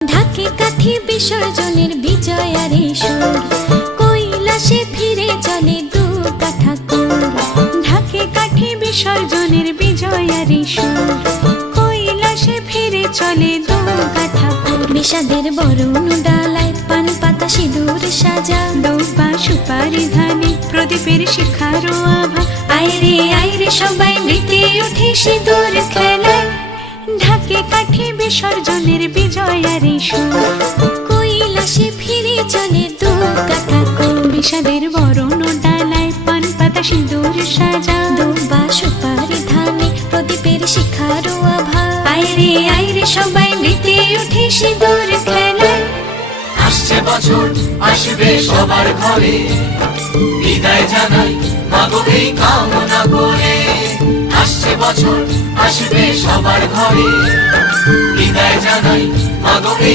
ঢাকে কাঠি বিসর্জনের বিজয়ারে সুর, কৈলাসে ফিরে চলে দু কাঠা কুর। ঢাকে কাঠি বিসর্জনের বিজয়ারে সুর, কৈলাসে ফিরে চলে দু কাঠা কুর। বিষাদের বরণ ডালায় পান পাতা সিঁদুর সাজা, দৌপা সুপারি ধানে প্রদীপের শিখারো আভা। আইরে সবাই মেতে ওঠে সিঁদুর খেলায়, ঢাকে কাঠি বিসর্জনের বিজয়ারে সুর, কৈলাসে ফিরে চলে দু কাঠা কুর। বিষাদের বরণ ডালায় পান পাতা সিঁদুর সাজা, দৌপা সুপারি ধানে প্রদীপের শিখারো আভা। আইরে সবাই মেতে ওঠে সিঁদুর খেলায়। আসছে বছর আসবে সবার ঘরে, বিদায় জানাই মাগো এই কামনা করে। আসছে বছর আসবে সবার ঘরে, বিদায় জানাই মাগো এই